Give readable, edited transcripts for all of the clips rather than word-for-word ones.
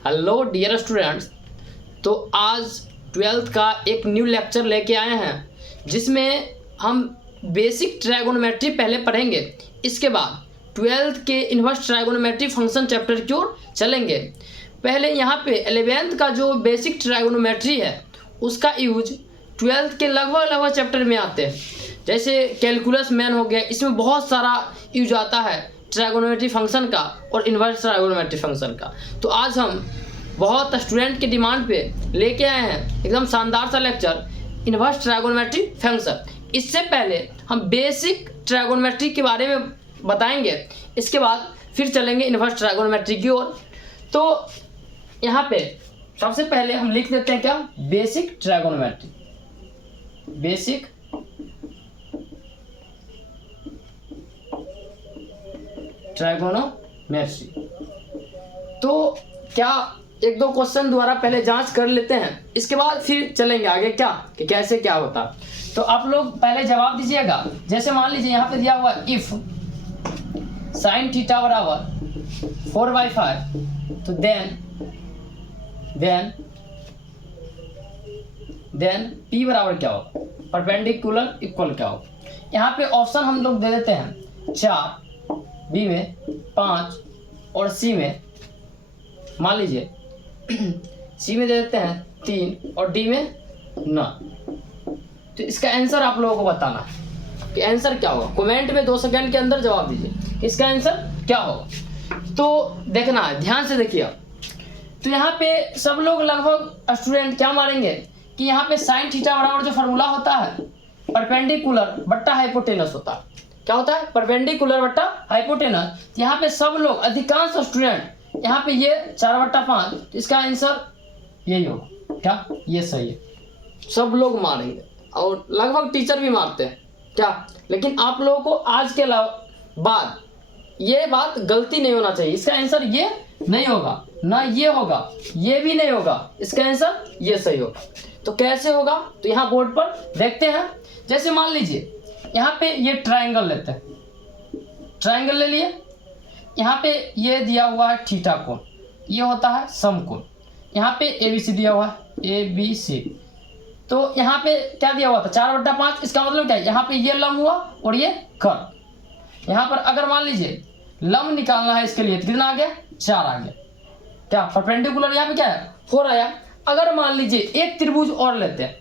Hello dear students. तो आज 12th का एक न्यू लेक्चर लेके आए हैं जिसमें हम बेसिक ट्रायगोनोमेट्री पहले पढ़ेंगे। इसके बाद 12th के इन्वर्स ट्रायगोनोमेट्री फंक्शन चैप्टर की ओर चलेंगे। पहले यहाँ पे 11th का जो बेसिक ट्रायगोनोमेट्री है उसका यूज 12th के लगभग चैप्टर में आते हैं। जैसे कैलकुलस मैन हो गया, इसमें बहुत सारा यूज आता है ट्रायगोनोमेट्री फंक्शन का और इन्वर्स ट्रायगोनोमेट्री फंक्शन का। तो आज हम बहुत स्टूडेंट के डिमांड पे लेके आए हैं एकदम शानदार सा लेक्चर इन्वर्स ट्रायगोनोमेट्री फंक्शन। इससे पहले हम बेसिक ट्रायगोनोमेट्री के बारे में बताएंगे, इसके बाद फिर चलेंगे इन्वर्स ट्रायगोनोमेट्री की ओर। तो यहाँ पे सबसे पहले हम लिख देते हैं क्या, बेसिक ट्रायगोनोमेट्री। बेसिक ट्रायगोनोमेट्री। तो क्या एक दो क्वेश्चन द्वारा पहले जांच कर लेते हैं, इसके बाद फिर चलेंगे आगे क्या कि कैसे क्या होता। तो आप लोग पहले जवाब दीजिएगा। जैसे मान लीजिए यहाँ पे दिया हुआ इफ साइन थीटा बराबर 4/5, तो देन P बराबर क्या हो, परपेंडिकुलर इक्वल क्या हो। यहाँ पे ऑप्शन हम लोग दे देते हैं 4, बी में 5 और सी में मान लीजिए सी में दे देते हैं 3 और डी में 9। तो इसका आंसर आप लोगों को बताना है कि आंसर क्या होगा। कमेंट में 2 सेकंड के अंदर जवाब दीजिए इसका आंसर क्या होगा। तो देखना है, ध्यान से देखिए। तो यहाँ पे सब लोग लगभग स्टूडेंट क्या मारेंगे कि यहाँ पे साइन थीटा बराबर जो फार्मूला होता है परपेंडिकुलर बट्टा हाइपोटेनस होता है। क्या होता है, परपेंडिकुलर बट्टा हाइपोटेनस। यहाँ पे सब लोग अधिकांश स्टूडेंट यहाँ पे ये 4/5, तो इसका आंसर यही होगा। क्या ये सही है, सब लोग मारेंगे और लगभग टीचर भी मारते हैं क्या। लेकिन आप लोगों को आज के बाद ये बात गलती नहीं होना चाहिए। इसका आंसर ये नहीं होगा, ना ये होगा, ये भी नहीं होगा, इसका आंसर ये सही होगा। तो कैसे होगा, तो यहाँ बोर्ड पर देखते हैं। जैसे मान लीजिए यहाँ पे ये ट्रायंगल लेते हैं, ट्रायंगल ले लिए। यहाँ पे ये दिया हुआ है थीटा कोण, ये होता है समकोण। यहाँ पे ABC दिया हुआ है ABC। तो यहाँ पे क्या दिया हुआ था 4/5, इसका मतलब क्या है, यहाँ पे ये लंब हुआ और ये कर्व। यहाँ पर अगर मान लीजिए लंब निकालना है इसके लिए तो कितना आ गया, 4 आ गया। क्या परपेंडिकुलर यहाँ पे क्या है 4 आया। अगर मान लीजिए एक त्रिभुज और लेते हैं,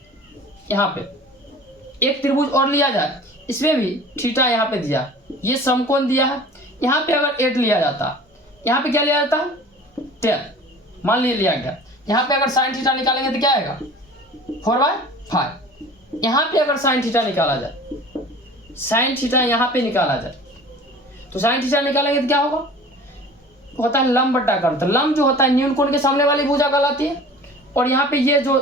यहाँ पे एक त्रिभुज और लिया जाए, इसमें भी थीटा यहाँ पे दिया, ये समकोण दिया है। यहाँ पे अगर 8 लिया जाता, यहाँ पे क्या लिया जाता 10 मान लिया गया। यहाँ पे अगर साइन थीटा निकालेंगे तो क्या आएगा 4/5। यहाँ पे अगर साइन थीटा निकाला जाए, साइन थीटा यहाँ पे निकाला जाए, तो साइन थीटा निकालेंगे तो क्या होगा, होता है लंब बट्टा कर्ण। तो लंब जो होता है न्यून कोण के सामने वाली भुजा कहलाती है, और यहाँ पे ये जो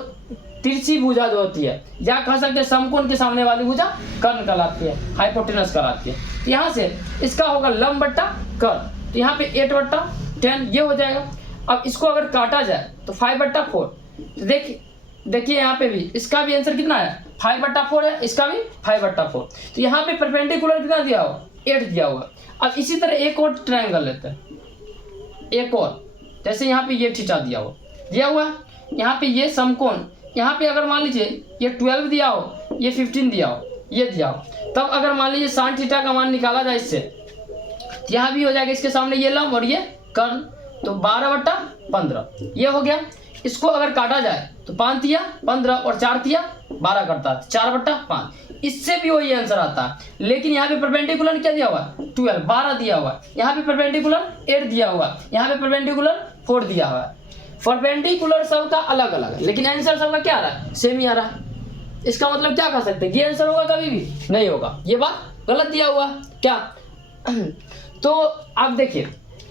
तिरछी भुजा जो होती है, या कह सकते हैं समकोण के सामने वाली भुजा कर्ण कहलाती है, हाइपोटेनस कहलाती है। तो यहाँ से इसका होगा लंब बट्टा कर्ण। तो यहाँ पे 8/10 ये हो जाएगा। अब इसको अगर काटा जाए तो 5/4। तो देखिए यहाँ पे भी इसका भी आंसर कितना है 5/4 है, इसका भी 5/4। तो यहाँ पे परपेंडिकुलर कितना दिया हुआ 8 दिया हुआ। अब इसी तरह एक और ट्रायंगल लेते हैं, एक और। जैसे यहाँ पे ये थीटा दिया हुआ, यहाँ पे ये समकोण, यहाँ पे अगर मान लीजिए ये 12 दिया हो, ये 15 दिया हो, ये दिया हो, तब अगर मान लीजिए साइन थीटा का मान निकाला जाए इससे, तो यहाँ भी हो जाएगा इसके सामने ये लंब और ये कर्ण, तो 12/15 ये हो गया। इसको अगर काटा जाए तो 5 तिया 15 और 4 तिया 12 करता है, 4/5। इससे भी वही आंसर आता है। लेकिन यहाँ पे परपेंडिकुलर क्या दिया हुआ है 12 12 दिया हुआ है, यहाँ पे परपेंडिकुलर 8 दिया हुआ है, यहाँ पे परपेंडिकुलर 4 दिया हुआ है। परपेंडिकुलर सबका अलग अलग है, लेकिन आंसर सबका क्या आ रहा है, सेम ही आ रहा है। इसका मतलब क्या कह सकते हैं, ये आंसर होगा कभी भी नहीं होगा, ये बात गलत दिया हुआ क्या। तो आप देखिए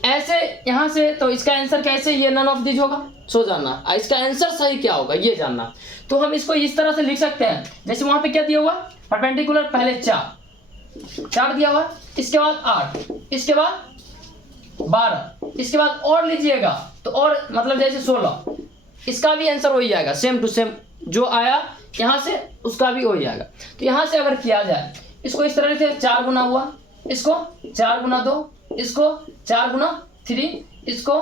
ऐसे यहाँ से, तो इसका आंसर कैसे, ये नन ऑफ दिस होगा, सो जानना इसका आंसर सही क्या होगा ये जानना। तो हम इसको इस तरह से लिख सकते हैं, जैसे वहां पे क्या दिया हुआ परपेंडिकुलर, पहले 4 दिया हुआ, इसके बाद 8, इसके बाद 12, इसके बाद और लीजिएगा तो और मतलब जैसे 16, इसका भी आंसर वही आएगा, सेम टू सेम जो आया यहाँ से उसका भी वही आएगा। तो यहाँ से अगर किया जाए इसको इस तरह से 4 गुना हुआ, इसको 4 गुना 2, इसको 4 गुना 3, इसको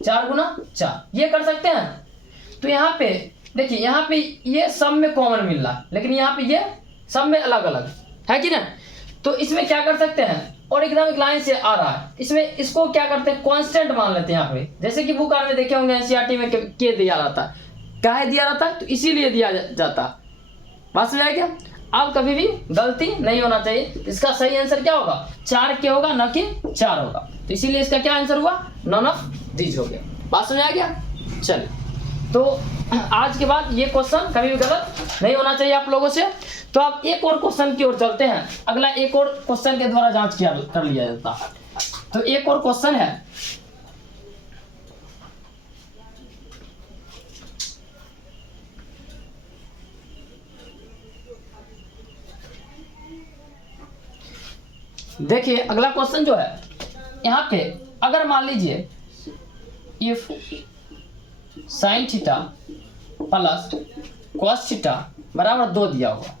4 गुना 4, ये कर सकते हैं। तो यहाँ पे देखिए, यहाँ पे ये सब में कॉमन मिल रहा है, लेकिन यहाँ पे ये सब में अलग अलग है कि ना। तो इसमें क्या कर सकते हैं, और एकदम एक लाइन से आ रहा है, इसमें इसको क्या करते हैं, कांस्टेंट मान लेते हैं यहाँ पे। जैसे कि बुक में देखे होंगे एनसीईआरटी में के दिया जाता है, काहे दिया जाता है, तो इसीलिए दिया जाता है। बात समझ आएगा। अब कभी भी गलती नहीं होना चाहिए। इसका सही आंसर क्या होगा, 4 के होगा, न कि 4 होगा। तो इसीलिए इसका क्या आंसर हुआ, नॉन ऑफ दीज हो गया। बात समझ आ गया। चलिए, तो आज के बाद ये क्वेश्चन कभी भी गलत नहीं होना चाहिए आप लोगों से। तो अब एक और क्वेश्चन की ओर चलते हैं। अगला एक और क्वेश्चन के द्वारा जांच किया कर लिया जाता है। तो एक और क्वेश्चन है, देखिए अगला क्वेश्चन जो है यहाँ पे, अगर मान लीजिए if sine theta plus cos theta बराबर 2 दिया हुआ,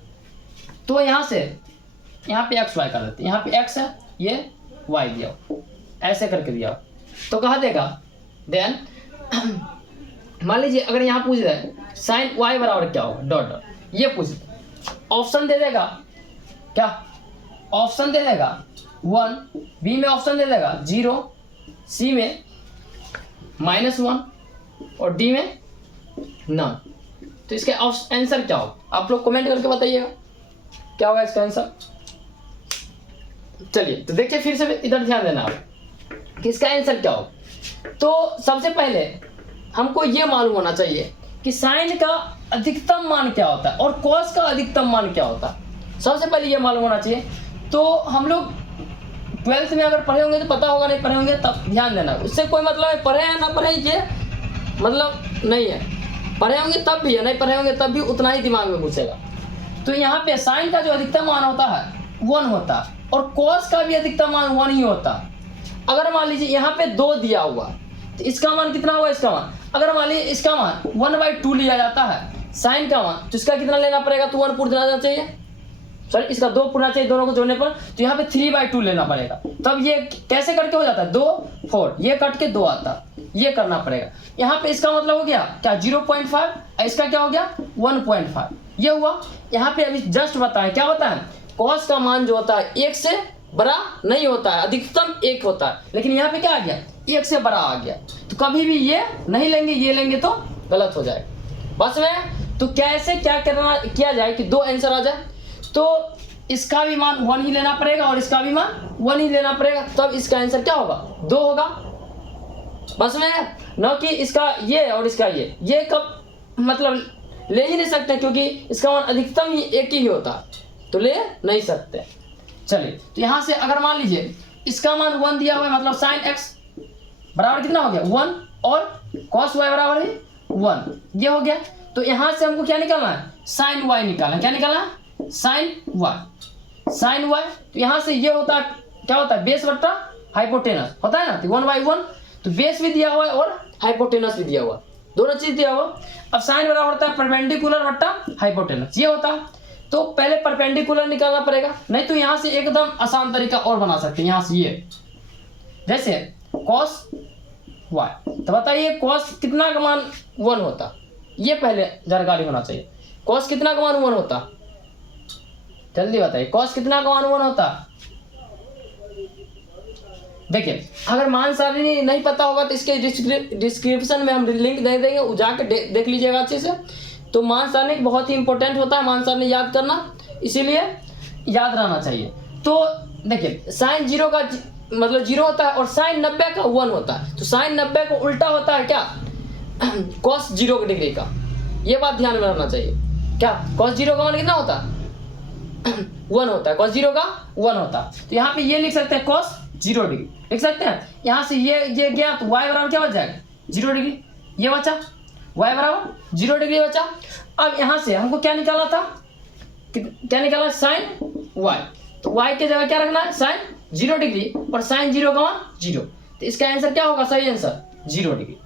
तो यहाँ से यहाँ पे एक्स वाई कर देते हैं। यहाँ पे एक्स है, ये वाई दिया हो, ऐसे करके दिया हो, तो कहा देगा देन मान लीजिए अगर यहाँ पूछ रहे साइन वाई बराबर क्या होगा, डॉट डॉट, ये पूछ ऑप्शन दे देगा क्या, ऑप्शन दे देगा 1, बी में ऑप्शन दे देगा 0, सी में -1 और डी में नॉन। तो इसका आंसर क्या होगा, आप लोग कमेंट करके बताइएगा क्या होगा इसका आंसर। चलिए, तो देखिए फिर से इधर ध्यान देना आप कि इसका आंसर क्या होगा। तो सबसे पहले हमको ये मालूम होना चाहिए कि साइन का अधिकतम मान क्या होता है और कॉस का अधिकतम मान क्या होता है। सबसे पहले ये मालूम होना चाहिए। तो हम लोग 12th में अगर पढ़े होंगे तो पता होगा, नहीं पढ़े होंगे तब ध्यान देना। उससे कोई मतलब है, पढ़े हैं ना पढ़े ये मतलब नहीं है। पढ़े होंगे तब भी है, नहीं पढ़े होंगे तब भी उतना ही दिमाग में घुसेगा। तो यहाँ पे साइन का जो अधिकतम मान होता है 1 होता है, और कॉस का भी अधिकतम मान 1 ही होता है। अगर मान लीजिए यहाँ पे 2 दिया हुआ, तो इसका मान कितना होगा, इसका मान अगर मान लीजिए इसका मान 1/2 लिया जाता है साइन का मान, तो इसका कितना लेना पड़ेगा, तो 1 पूरा देना चाहिए, सॉरी इसका 2 पूरा चाहिए दोनों को जोड़ने पर। तो यहाँ पे 3/2 लेना पड़ेगा। तब ये कैसे करके हो जाता है, 2 4, ये कट के 2 आता, ये करना पड़ेगा। यहाँ पे इसका मतलब हो गया क्या 0.5, इसका क्या हो गया 1.5, ये हुआ। यहाँ पे अभी जस्ट बताएं क्या होता है, कॉस का मान जो होता है 1 से बड़ा नहीं होता है, अधिकतम 1 होता है। लेकिन यहाँ पे क्या आ गया, 1 से बड़ा आ गया। तो कभी भी ये नहीं लेंगे, ये लेंगे तो गलत हो जाएगा। बस में तो कैसे क्या करना किया जाए कि 2 आंसर आ जाए। तो इसका भी मान 1 ही लेना पड़ेगा और इसका भी मान 1 ही लेना पड़ेगा, तब इसका आंसर क्या होगा 2 होगा। बस में न कि इसका ये और इसका ये कब मतलब ले ही नहीं सकते, क्योंकि इसका मान अधिकतम ही 1 ही होता है, तो ले नहीं सकते। चलिए, तो यहाँ से अगर मान लीजिए इसका मान 1 दिया हुआ है, मतलब साइन एक्स बराबर कितना हो गया 1 और कॉस वाई बराबर है 1, ये हो गया। तो यहाँ से हमको क्या निकालना है, साइन वाई निकालना। क्या निकालना है, साइन वाई, साइन वाई। तो यहाँ से ये होता है क्या होता है, बेस बट्टा हाइपोटेनस होता है ना, तो 1/1। तो बेस भी दिया हुआ है और हाइपोटेनस भी दिया हुआ, दोनों चीज दिया हुआ। अब साइन बराबर होता है परपेंडिकुलर बट्टा हाइपोटेनस, ये होता है। तो पहले परपेंडिकुलर निकालना पड़ेगा, नहीं तो यहाँ से एकदम आसान तरीका और बना सकते हैं। यहाँ से ये जैसे कॉस वाई, तो बताइए कॉस कितना का मान 1 होता, ये पहले जानकारी होना चाहिए। कॉस कितना का मान 1 होता, जल्दी बताइए, कॉस कितना का मान 1 होता। देखिए अगर मान सारणी नहीं पता होगा तो इसके डिस्क्रिप्शन में हम लिंक दे देंगे, वो जाकर देख लीजिएगा अच्छे से। तो मान सारणी बहुत ही इंपॉर्टेंट होता है, मान सारणी याद करना, इसीलिए याद रहना चाहिए। तो देखिए साइन 0 का मतलब 0 होता है और साइन 90 का 1 होता है। तो साइन 90 को उल्टा होता है क्या, कॉस 0 डिग्री का, ये बात ध्यान में रखना चाहिए। क्या कॉस 0 का मान कितना होता है 1 होता है, कॉस 0 का 1 होता है। तो यहाँ पे ये लिख सकते हैं कॉस 0 डिग्री लिख सकते हैं। यहाँ से ये गया तो y बराबर क्या बच जाएगा 0 डिग्री, ये बचा y बराबर 0 डिग्री बचा। अब यहाँ से हमको क्या निकालना था, क्या निकालना, साइन y। तो y के जगह क्या रखना है, साइन 0 डिग्री और साइन 0 का मान 0। तो इसका आंसर क्या होगा, सही आंसर 0 डिग्री,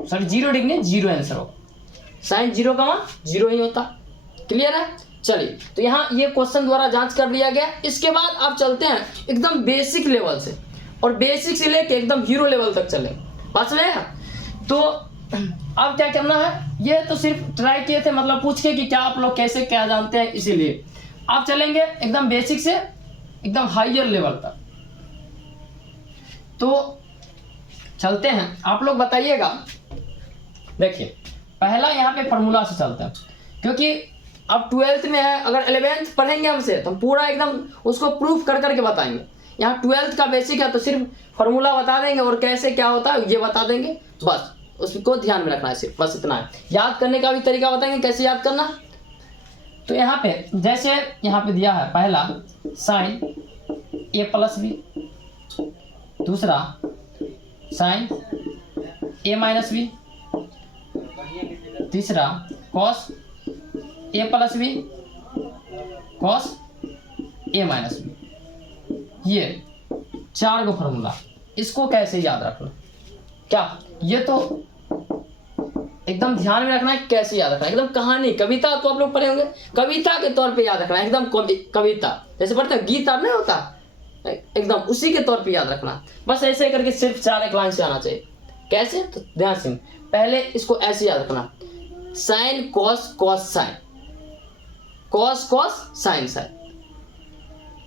सॉरी 0 डिग्री नहीं 0 आंसर होगा। साइन 0 का मान 0 ही होता। क्लियर है। चलिए, तो यहाँ ये क्वेश्चन द्वारा जांच कर लिया गया। इसके बाद आप चलते हैं एकदम बेसिक लेवल से, और बेसिक से लेके एकदम हीरो लेवल तक चले। बात समझ आया? तो अब क्या करना है, ये तो सिर्फ ट्राई किए थे, मतलब पूछ के कि क्या आप लोग कैसे क्या जानते हैं, इसीलिए आप चलेंगे एकदम बेसिक से एकदम हायर लेवल तक। तो चलते हैं, आप लोग बताइएगा। देखिए पहला यहाँ पे फॉर्मूला से चलते हैं, क्योंकि अब 12th में है, अगर 11th पढ़ेंगे हमसे तो हम पूरा एकदम उसको प्रूफ कर करके बताएंगे। यहाँ 12th का बेसिक है तो सिर्फ फॉर्मूला बता देंगे और कैसे क्या होता है ये बता देंगे, बस उसको ध्यान में रखना है, सिर्फ बस इतना है। याद करने का भी तरीका बताएंगे कैसे याद करना। तो यहाँ पे जैसे यहाँ पे दिया है पहला साइन ए प्लस बी, दूसरा साइन ए माइनस बी, तीसरा cos A plus B cos A minus B. ये 4 को फॉर्मूला, इसको कैसे याद रखना, क्या ये तो एकदम ध्यान में रखना है, कैसे याद रखना है। एकदम कहानी कविता तो आप लोग पढ़े होंगे, कविता के तौर पे याद रखना है, एकदम कविता जैसे पढ़ते हैं गीत नहीं होता, एकदम उसी के तौर पे याद रखना। बस ऐसे करके सिर्फ 4 एक लाइन से आना चाहिए। कैसे, तो ध्यान से पहले इसको ऐसे याद रखना, sine cos cos sine, cos cos sine sine,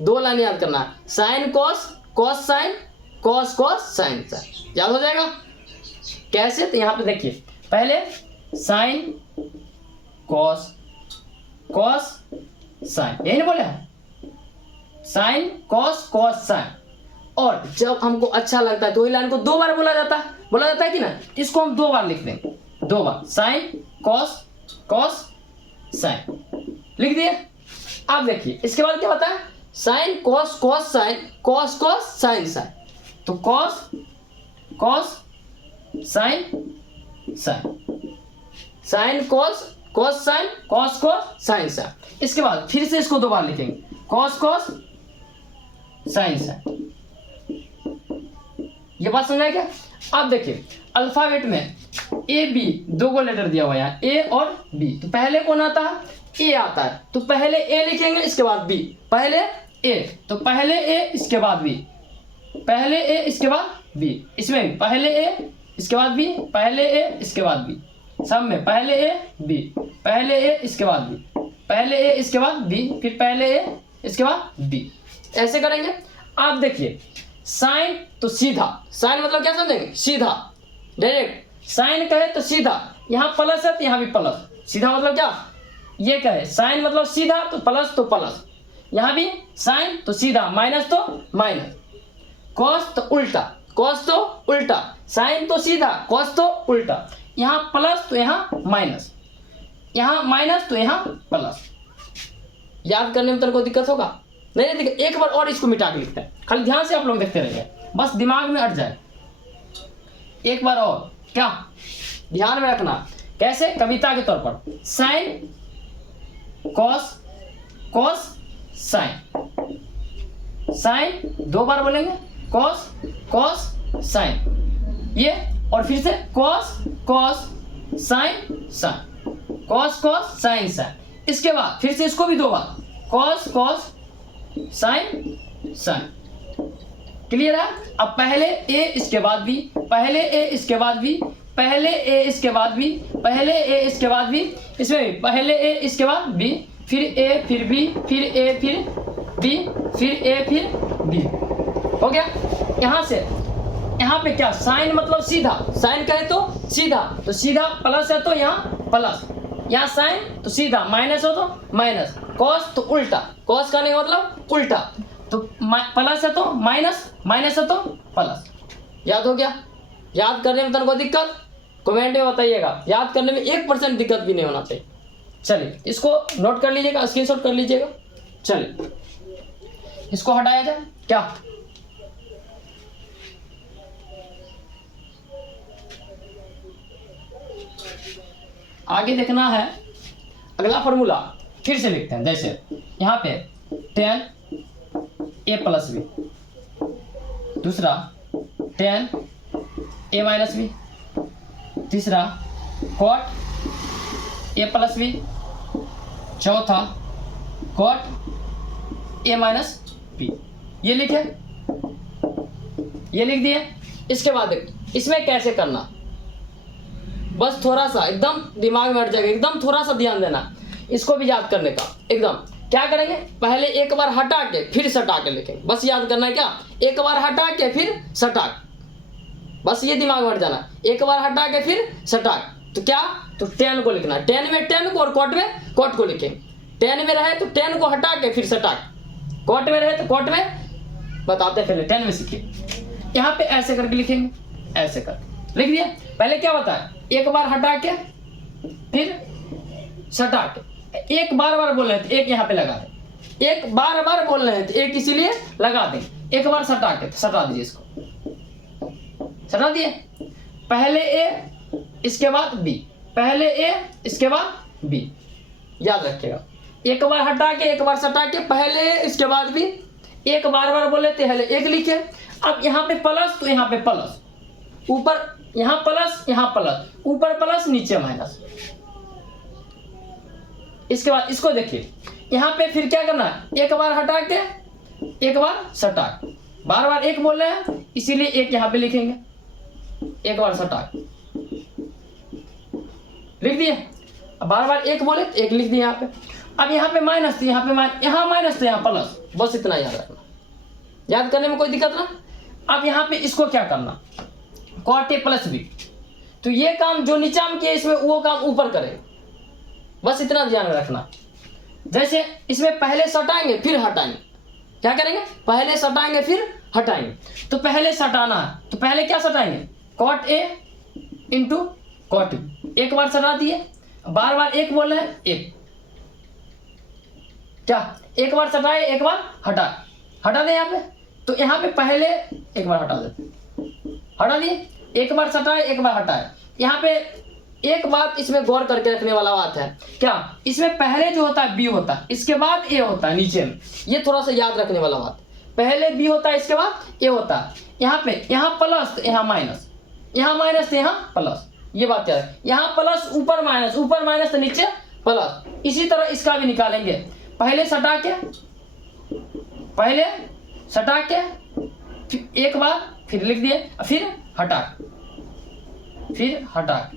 2 line याद करना, sine cos cos sine cos cos sine sine, याद हो जाएगा। कैसे, तो यहाँ पे देखिए पहले साइन कॉस कॉस साइन, यही ना बोले हैं, साइन कॉस कॉस साइन। और जब हमको अच्छा लगता है तो वही लाइन को 2 बार बोला जाता है कि ना, इसको हम 2 बार लिख देंगे, 2 बार साइन कॉस कॉस साइन लिख दिए। आप देखिए इसके बाद क्या बताया, sine cos cos sine cos cos sine sine, तो cos cos sine sine, sine cos cos sine cos cos sine sine. इसके बाद फिर से इसको 2 बार लिखेंगे, कॉस कॉस साइन साइन। ये बात समझ आया क्या? अब देखिए अल्फाबेट में ए बी 2 को लेटर दिया हुआ है, ए और बी, तो पहले कौन आता है, ए आता है, तो पहले ए लिखेंगे इसके बाद बी, पहले ए तो पहले ए इसके बाद बी, पहले ए इसके बाद बी, इसमें पहले ए इसके बाद बी, पहले ए इसके बाद बी, सब में पहले ए बी, पहले ए इसके बाद बी, पहले ए इसके बाद बी, फिर पहले ए इसके बाद बी, ऐसे करेंगे। आप देखिए साइन तो सीधा, साइन मतलब क्या समझेंगे, सीधा डायरेक्ट, साइन कहे तो सीधा, यहाँ प्लस है तो यहाँ भी प्लस, सीधा मतलब क्या, ये कहे साइन मतलब सीधा तो प्लस, यहाँ भी साइन तो सीधा, माइनस तो माइनस, कॉस तो उल्टा, कॉस तो उल्टा, साइन तो सीधा, कॉस तो उल्टा, यहाँ प्लस तो यहाँ माइनस, यहाँ माइनस तो यहाँ प्लस। याद करने में तो कोई दिक्कत होगा नहीं दिक्कत। एक बार और इसको मिटा के लिखते हैं, खाली ध्यान से आप लोग देखते रहिए, बस दिमाग में अट जाए। एक बार और क्या ध्यान में रखना, कैसे, कविता के तौर पर sine cos cos sine, sine 2 बार बोलेंगे, कॉस कॉस साइन, ये और फिर से cos cos sine sine, cos cos sine sine. इसके बाद फिर से इसको भी 2 बार, cos cos sine sine. Clear है? अब पहले ए इसके बाद बी, पहले ए इसके बाद बी, पहले ए इसके बाद बी, पहले ए इसके बाद बी, इसमें भी पहले ए इसके बाद बी, फिर ए फिर बी, फिर ए फिर बी, फिर ए फिर बी। हो गया? यहाँ से यहाँ पे क्या, साइन मतलब सीधा, साइन कहे तो सीधा प्लस है तो यहाँ प्लस, यहाँ साइन तो सीधा, माइनस हो तो माइनस, कॉस तो उल्टा, कॉस करने का मतलब उल्टा, तो प्लस है तो माइनस, माइनस है तो प्लस। याद हो गया? याद करने में तो कोई दिक्कत कमेंट में बताइएगा, याद करने में 1% दिक्कत भी नहीं होना चाहिए। चलिए इसको नोट कर लीजिएगा, स्क्रीनशॉट कर लीजिएगा। चलिए इसको हटाया जाए क्या, आगे देखना है। अगला फॉर्मूला फिर से लिखते हैं, जैसे यहाँ पे tan a प्लस बी, दूसरा tan a माइनस बी, तीसरा cot a प्लस बी, चौथा cot a माइनस बी। ये लिखे, ये लिख दिए। इसके बाद इसमें कैसे करना, बस थोड़ा सा एकदम दिमाग में हट जाएगा, एकदम थोड़ा सा ध्यान देना इसको भी याद करने का। एकदम क्या करेंगे, पहले एक बार हटा के फिर सटा के लिखेंगे, बस याद करना है क्या, एक बार हटा के फिर सटा, बस ये दिमाग में हट जाना, एक बार हटा के फिर सटा। तो क्या, तो 10 को लिखना है, 10 में 10 को और कॉट में कॉट को लिखें, 10 में रहे तो 10 को हटा के फिर सटा, कॉट में रहे तो कॉट में, बताते पहले 10 में सीखिए। यहाँ पे ऐसे करके लिखेंगे, ऐसे करके लिख दिया। पहले क्या होता है, एक बार हटा के फिर सटा के, एक बार बार बोल रहे हैं तो एक यहाँ पे लगा दें, एक बार बार बोल रहे हैं तो एक इसीलिए लगा दें, एक बार सटा के, तो सटा दीजिए इसको, सटा दिए। पहले ए इसके बाद बी, पहले ए इसके बाद बी, याद रखिएगा। एक बार हटा के एक बार सटा के, पहले ए इसके बाद बी, एक बार बार बोले तो पहले एक लिखे। अब यहाँ पे प्लस तो यहाँ पे प्लस, ऊपर यहाँ प्लस यहाँ प्लस, ऊपर प्लस नीचे माइनस। इसके बाद इसको देखिए, यहाँ पे फिर क्या करना है, एक बार हटा के एक बार सटा, बार बार एक बोल रहे हैं इसीलिए एक यहाँ पे लिखेंगे, एक बार सटा लिख दिए। अब बार बार एक बोले तो एक लिख दिए यहाँ पे। अब यहाँ पे माइनस तो यहाँ पे यहाँ माइनस तो यहाँ प्लस, बस इतना याद रखना, याद करने में कोई दिक्कत ना। अब यहाँ पे इसको क्या करना, कॉट ए प्लस बी, तो ये काम जो नीचे हम किए इसमें वो काम ऊपर करें, बस इतना ध्यान रखना। जैसे इसमें पहले सटाएंगे फिर हटाएंगे, क्या करेंगे, पहले सटाएंगे फिर हटाएंगे। तो पहले सटाना है तो पहले क्या सटाएंगे, cot A into cot B, एक बार सटा दिए, बार बार एक बोल रहे हैं एक, क्या एक बार सटाए एक बार हटा दें यहाँ पे, तो यहाँ पे पहले एक बार हटा देते, हटा दिए, एक बार सटाए एक बार हटाए। यहाँ पे एक बात इसमें गौर करके रखने वाला बात है, क्या इसमें पहले जो होता है बी होता है, इसके बाद ए होता है नीचे में, ये थोड़ा सा याद रखने वाला बात, पहले बी होता है इसके बाद ए होता है। यहाँ पे यहाँ प्लस तो यहाँ माइनस, यहाँ माइनस तो यहाँ प्लस, ये बात क्या है, यहाँ प्लस ऊपर माइनस तो नीचे प्लस। इसी तरह इसका भी निकालेंगे, पहले सटा के एक बार फिर लिख दिए, फिर हटा,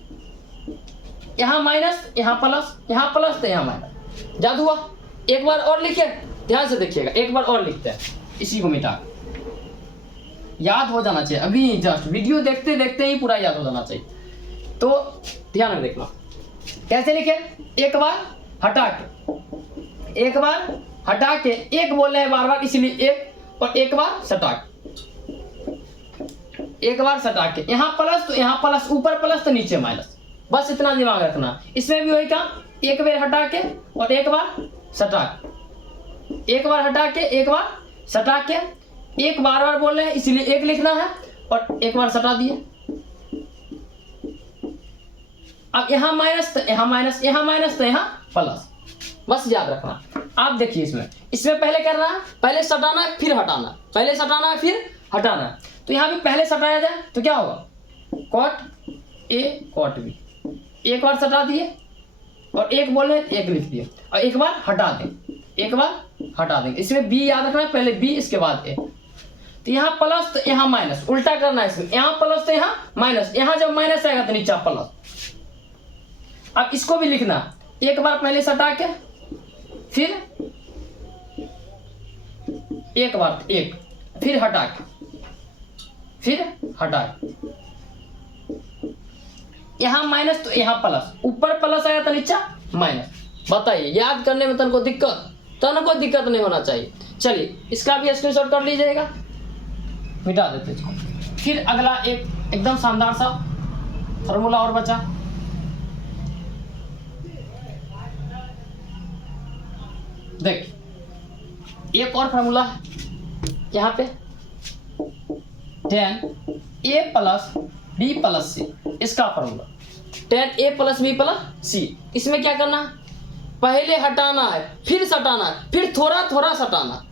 यहाँ माइनस यहाँ प्लस तो यहाँ माइनस, याद हुआ। एक बार और लिखे, ध्यान से देखिएगा, एक बार और लिखते हैं, इसी को मिटा, याद हो जाना चाहिए, अभी जस्ट वीडियो देखते देखते ही पूरा याद हो जाना चाहिए। तो ध्यान में देखना कैसे लिखे, एक बार हटा के एक बोल रहे हैं बार बार इसलिए एक, और एक बार सटा के यहाँ प्लस तो यहाँ प्लस, ऊपर प्लस तो नीचे माइनस, बस इतना दिमाग रखना। इसमें भी वही काम, एक बार हटा के और एक बार सटा, एक बार हटा के एक बार सटा के, एक बार बार बोल रहे हैं इसलिए एक लिखना है और एक बार सटा दिए। अब यहाँ माइनस तो यहाँ प्लस, बस याद रखना। आप देखिए इसमें पहले करना है, पहले सटाना है फिर हटाना, पहले सटाना है फिर हटाना है। तो यहाँ भी पहले सटाया जाए तो क्या होगा, कॉट ए कॉट बी, एक बार सटा दिए और एक बोले एक लिख दिए, और एक बार हटा देंगे। इसमें बी याद रखना है, पहले बी इसके बाद ए। तो यहाँ प्लस तो यहाँ माइनस, उल्टा करना है इसमें, यहाँ प्लस तो यहाँ माइनस, यहाँ जब माइनस आएगा तो नीचे प्लस। अब इसको भी लिखना, एक बार पहले सटा के फिर एक बार एक, फिर हटा के यहाँ माइनस तो यहाँ प्लस, ऊपर प्लस आया तो नीचे माइनस। बताइए, याद करने में तनको दिक्कत नहीं होना चाहिए। चलिए इसका भी स्क्रीनशॉट कर लीजिएगा, मिटा देते इसको। फिर अगला एक एकदम शानदार सा फॉर्मूला और बचा, देख एक और फार्मूला है यहाँ पे, 10a plus b plus C, इसका formula 10a plus b plus C. इसमें क्या करना है, पहले हटाना है फिर सटाना है, फिर थोड़ा थोड़ा सटाना।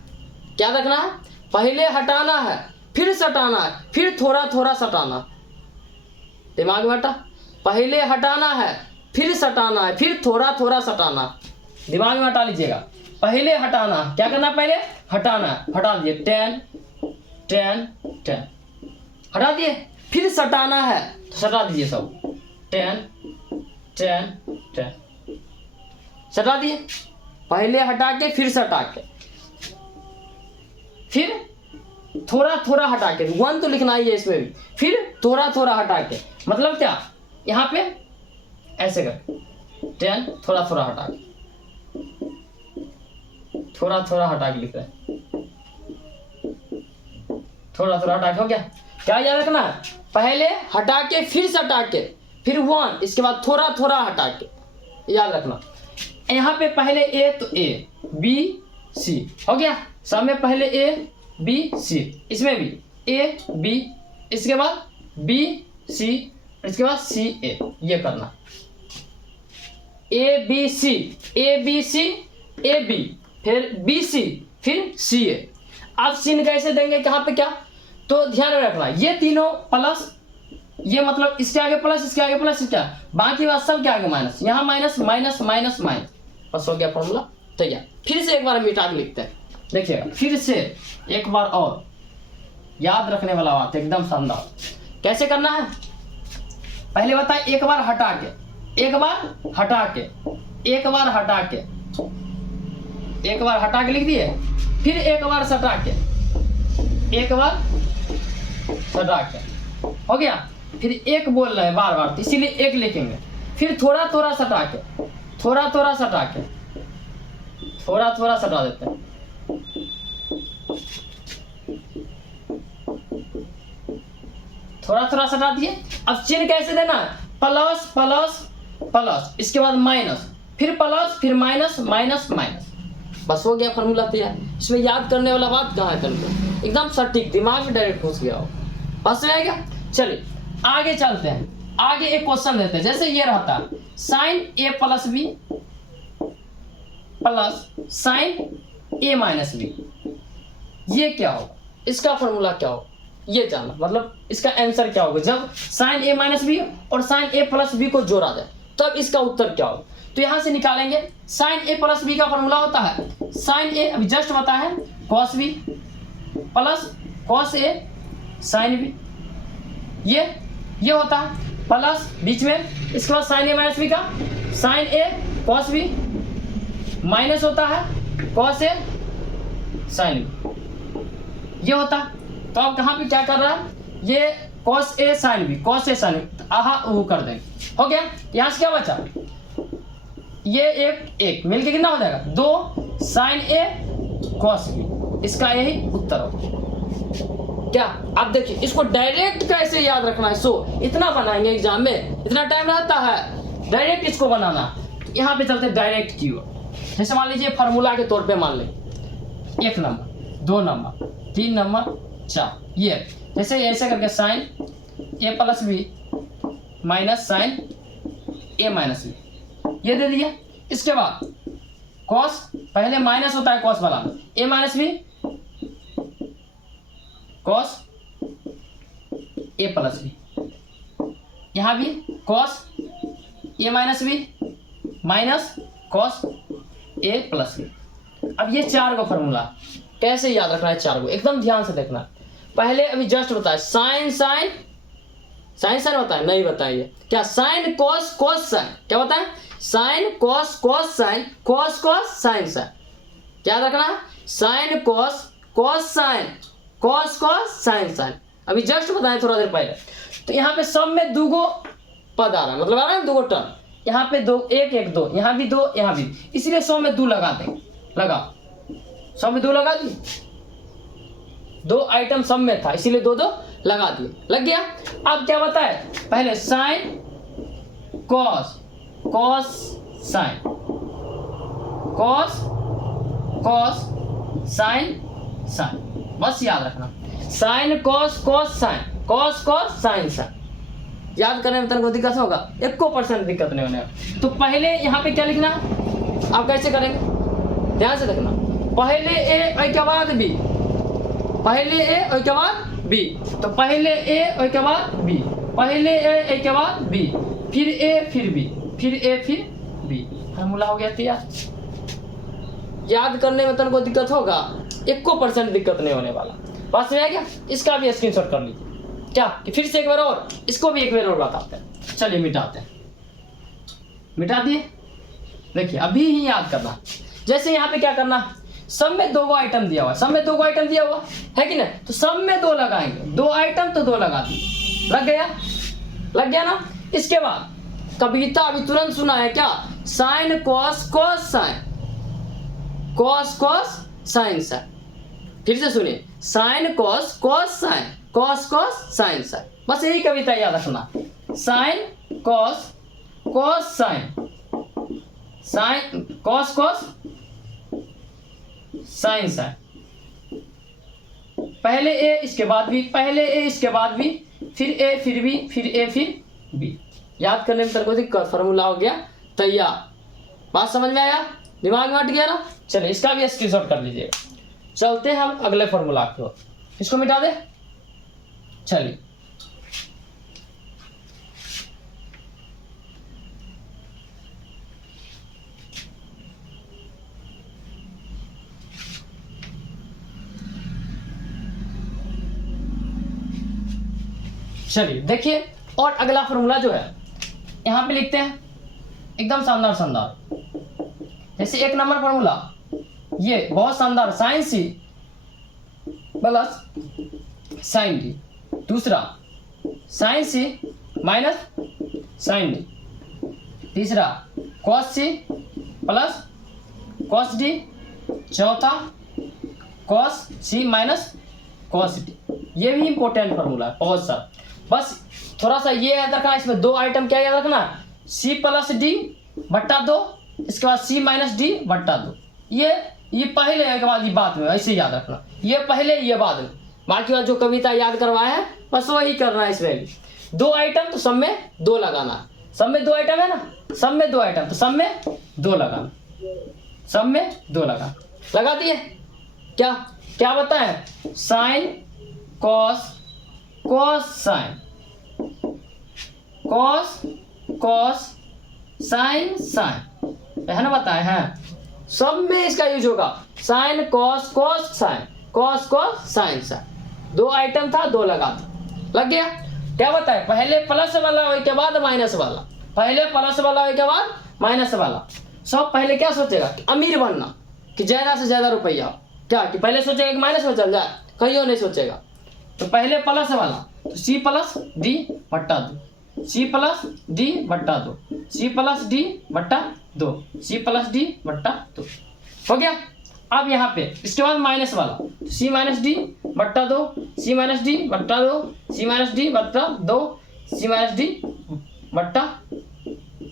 क्या रखना है, पहले हटाना है फिर सटाना है, फिर थोड़ा थोड़ा सटाना। दिमाग में हटा, पहले हटाना है फिर सटाना है, फिर थोड़ा थोड़ा सटाना। दिमाग में हटा लीजिएगा, पहले हटाना, क्या करना, पहले हटाना, हटा दिए 10 10 10, हटा दिए। फिर सटाना है तो सटा दीजिए सब, 10 10 10 सटा दिए। पहले हटा के फिर सटा के, फिर थोड़ा थोड़ा हटा के, 1 तो लिखना ही है इसमें भी, फिर थोड़ा थोड़ा हटा के, मतलब क्या, यहाँ पे ऐसे कर 10 थोड़ा थोड़ा हटा के, थोड़ा थोड़ा हटा के लिख रहे हैं, थोड़ा थोड़ा हटा के। हो गया? क्या याद रखना है, पहले हटा के फिर सटा के, फिर 1, इसके बाद थोड़ा थोड़ा हटा के, याद रखना। यहाँ पे पहले ए तो ए बी सी, हो गया? सब में पहले ए बी सी, इसमें भी ए बी, इसके बाद बी सी, इसके बाद सी ए, ये करना, A B C, A B C, A B, फिर बी सी, फिर सी ए। अब सीन कैसे देंगे, कहाँ पे क्या, तो ध्यान में रखना, ये तीनों प्लस, ये मतलब इसके आगे प्लस, इसके आगे प्लस, इसके बाकी बात सब के आगे माइनस, यहाँ माइनस माइनस माइनस माइनस, बस हो गया फॉर्मूला तैयार। फिर से एक बार मिटा के लिखते हैं, देखिएगा फिर से एक बार और, याद रखने वाला बात एकदम शानदार। कैसे करना है, पहले बताए, एक बार हटा के, एक बार हटा के, एक बार हटा के, एक बार हटा के लिख दिए, फिर एक बार सटा के, एक बार सटा के, हो गया? फिर एक बोल रहे हैं बार बार, इसीलिए एक लिखेंगे, फिर थोड़ा थोड़ा सटा के, थोड़ा थोड़ा सटा के, थोड़ा थोड़ा सटा देते हैं, थोड़ा थोड़ा सटा दिए। अब चिन्ह कैसे देना है, प्लस प्लस प्लस, इसके बाद माइनस, फिर प्लस, फिर माइनस माइनस माइनस, बस हो गया फॉर्मूला तैयार। इसमें याद करने वाला बात कहाँ है, तुमको एकदम सटीक दिमाग में डायरेक्ट घुस गया हो, बस में आएगा। चलिए आगे चलते हैं, आगे एक क्वेश्चन देते हैं, जैसे ये रहता है साइन ए प्लस बी प्लस साइन ए माइनस बी, ये क्या होगा, इसका फॉर्मूला क्या होगा, ये जानना, मतलब इसका आंसर क्या होगा जब साइन ए माइनस बी और साइन ए प्लस बी को जोड़ा जाए, तब इसका उत्तर क्या होगा। तो यहां से निकालेंगे, साइन ए प्लस बी का फॉर्मूला होता है साइन ए, अभी जस्ट बता है, cos B plus cos A sine B, ये होता है प्लस बीच में, इसके बाद साइन ए माइनस बी का साइन ए कॉस बी माइनस होता है कॉस ए साइन बी, ये होता है। तो अब कहाँ पे क्या कर रहा है, ये cos A sine B, cos A sine B, आहा वो कर देंगे, हो गया? यहाँ से क्या बचा, ये एक मिलके कितना हो जाएगा, 2 साइन ए कॉस बी, इसका यही उत्तर होगा। क्या अब देखिए, इसको डायरेक्ट कैसे याद रखना है, सो इतना बनाएंगे एग्जाम में, इतना टाइम रहता है डायरेक्ट इसको बनाना। तो यहाँ पे चलते डायरेक्ट की ओर, जैसे मान लीजिए फार्मूला के तौर पे मान लें 1 नंबर 2 नंबर 3 नंबर 4, ये जैसे ऐसे करके साइन ए प्लस बी माइनस साइन ए माइनस बी, ये दे दिया। इसके बाद कॉस, पहले माइनस होता है कॉस वाला, ए minus B cos A plus B, यहाँ भी cos A minus B minus cos A plus B. अब ये 4 का फॉर्मूला कैसे याद रखना है, 4 को एकदम ध्यान से देखना। पहले अभी जस्ट बताया साइन साइन साइन साइन होता है, नहीं बताइए क्या, साइन कॉस कॉस साइन, क्या होता है, sine cos cos sine, cos cos sine sine, क्या रखना है, sine cos cos sine, cos cos sine sine, अभी जस्ट बताया थोड़ा देर पहले। तो यहाँ पे सब में 2 गो पद आ रहा है, मतलब आ रहा है 2 गो टर्म, यहाँ पे 2 1 1 2, यहाँ भी 2 यहाँ भी, इसलिए 100 में 2 लगा देंगे, लगा 100 में 2 लगा दिए, 2 आइटम सब में था इसीलिए 2 2 लगा दिए, लग गया। अब क्या बताए, पहले sine cos cos sine, cos cos sine sine, बस याद रखना, sine cos cos sine, cos cos sine sine, याद करने में तुमको दिक्कत होगा, 1% दिक्कत नहीं होने वाला। तो पहले यहाँ पे क्या लिखना, आप कैसे करेंगे, ध्यान से देखना, पहले ए और के बाद बी, पहले ए और के बाद बी, तो पहले ए और के बाद बी, पहले ए के बाद बी, फिर ए फिर बी, फिर ए फिर बी, फॉर्मूला हो गया तैयार। याद करने में तुमको दिक्कत होगा, 1% दिक्कत नहीं होने वाला, बस में आ गया। इसका भी स्क्रीनशॉट कर लीजिए, क्या कि फिर से एक बार और इसको भी एक बार और बताते हैं। चलिए मिटाते हैं, मिटा दिए। देखिए अभी ही याद करना, जैसे यहाँ पे क्या करना, सब में 2 आइटम दिया हुआ है, सब में 2 आइटम दिया हुआ है कि नहीं, तो सब में 2 लगाएंगे, 2 आइटम तो 2 लगा दिए, लग गया, लग गया ना। इसके बाद कविता अभी तुरंत सुना है क्या, sine cos cos sine, cos cos sine sine, फिर से सुनिए, sine cos cos sine, cos cos sine sine, बस यही कविता याद रखना, sine cos cos sine, sine cos cos sine sine, पहले ए इसके बाद भी, पहले ए इसके बाद भी, फिर ए फिर बी, फिर ए फिर बी, याद करने में कोई दिक्कत, फॉर्मूला हो गया तैयार। बात समझ में आया, दिमाग में हट गया ना। चलिए इसका भी स्क्रीनशॉट कर लीजिएगा। चलते हैं हम अगले फॉर्मूला की ओर, इसको मिटा दे। चलिए चलिए देखिए, और अगला फॉर्मूला जो है यहाँ पे लिखते हैं, एकदम शानदार शानदार। जैसे 1 नंबर फॉर्मूला ये बहुत शानदार, sine C plus sine D, दूसरा sine C minus sine D, तीसरा cos C plus cos D, चौथा cos C minus cos D. ये भी इंपॉर्टेंट फॉर्मूला है बहुत सा, बस थोड़ा सा ये याद रखना, इसमें 2 आइटम क्या याद रखना, सी प्लस डी बट्टा 2, इसके बाद सी माइनस डी बट्टा 2। ये पहले के बाद ये बाद में, ऐसे याद रखना, ये पहले ये बाद में, बाकी वाला जो कविता याद करवाया है बस वही करना है। इसमें भी 2 आइटम तो सब में 2 लगाना है, सब में 2 आइटम है ना, सब में 2 आइटम तो सब में 2 लगाना, सब में 2 लगा दिए। क्या क्या बताएं, sine cos cos sine, cos cos sine sine, है ना, बताए हैं, सब में इसका यूज होगा, sine cos cos sine, cos cos sine sine, 2 item था 2 लगा था, लग गया। क्या बताए, पहले प्लस वाला हो के बाद माइनस वाला, पहले प्लस वाला हो के बाद माइनस वाला। सब पहले क्या सोचेगा कि अमीर बनना, कि ज्यादा से ज्यादा रुपया, क्या कि पहले सोचेगा कि माइनस में चल जाए, कहीं नहीं सोचेगा। तो पहले प्लस वाला, तो सी प्लस डी बट्टा 2, सी प्लस डी बट्टा 2, सी प्लस डी बट्टा 2, सी प्लस डी बट्टा 2, हो गया। अब यहाँ पे इसके बाद माइनस वाला, तो सी माइनस डी बट्टा 2, सी माइनस डी बट्टा 2, सी माइनस डी बट्टा 2, सी माइनस डी बट्टा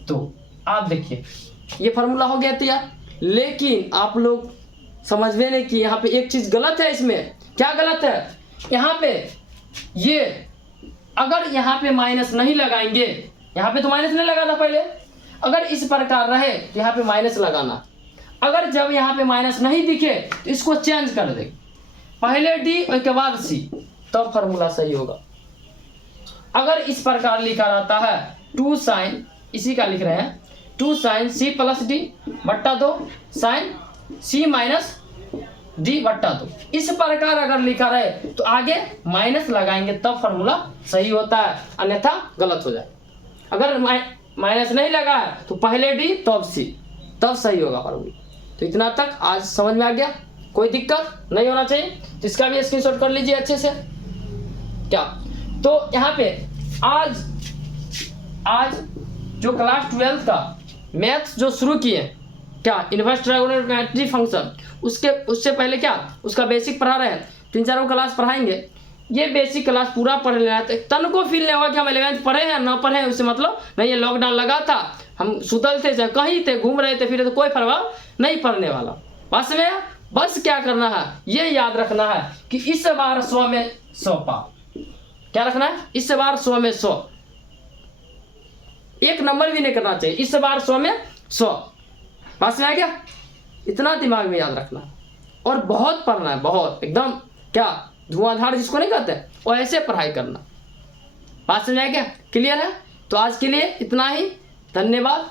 2। आप देखिए ये फार्मूला हो गया तैयार। लेकिन आप लोग समझ में नहीं कि यहाँ पे एक चीज गलत है। इसमें क्या गलत है, यहाँ पे ये अगर यहाँ पे माइनस नहीं लगाएंगे, यहाँ पे तो माइनस नहीं लगा था पहले, अगर इस प्रकार रहे तो यहाँ पे माइनस लगाना। अगर जब यहाँ पे माइनस नहीं दिखे तो इसको चेंज कर दे, पहले डी उसके बाद सी, तब फार्मूला सही होगा। अगर इस प्रकार लिखा रहता है 2 साइन, इसी का लिख रहे हैं 2 साइन सी प्लस डी बट्टा 2 साइन सी माइनस डी बट्टा 2, इस प्रकार अगर लिखा रहे तो आगे माइनस लगाएंगे तब फार्मूला सही होता है, अन्यथा गलत हो जाए। अगर माइनस नहीं लगा है तो पहले डी तब सी, तब सही होगा फार्मूला। तो इतना तक आज समझ में आ गया, कोई दिक्कत नहीं होना चाहिए। तो इसका भी स्क्रीनशॉट कर लीजिए अच्छे से। क्या तो यहाँ पे आज जो क्लास 12 का मैथ्स जो शुरू किए, क्या इनवर्स ट्रायगोनोमेट्री फंक्शन, उससे पहले क्या उसका बेसिक पढ़ा रहे हैं, 3-4 क्लास पढ़ाएंगे। ये बेसिक क्लास पूरा पढ़ लेना है, तन को फील नहीं होगा कि हम 11th पढ़े हैं ना पढ़े हैं, उससे मतलब नहीं। ये लॉकडाउन लगा था, हम सुतल थे, कहीं थे, घूम रहे थे, फिर तो कोई प्रभाव नहीं पड़ने वाला। बस में बस क्या करना है, ये याद रखना है कि इस बार 100 में 100 पाओ। क्या रखना है, इस बार 100 में 100, एक नंबर भी नहीं करना चाहिए, इस बार 100 में 100। बस में आ गया, इतना दिमाग में याद रखना और बहुत पढ़ना है, बहुत एकदम क्या धुआंधार जिसको नहीं कहते और ऐसे पढ़ाई करना। बात समझ आ गया, क्लियर है। तो आज के लिए इतना ही, धन्यवाद।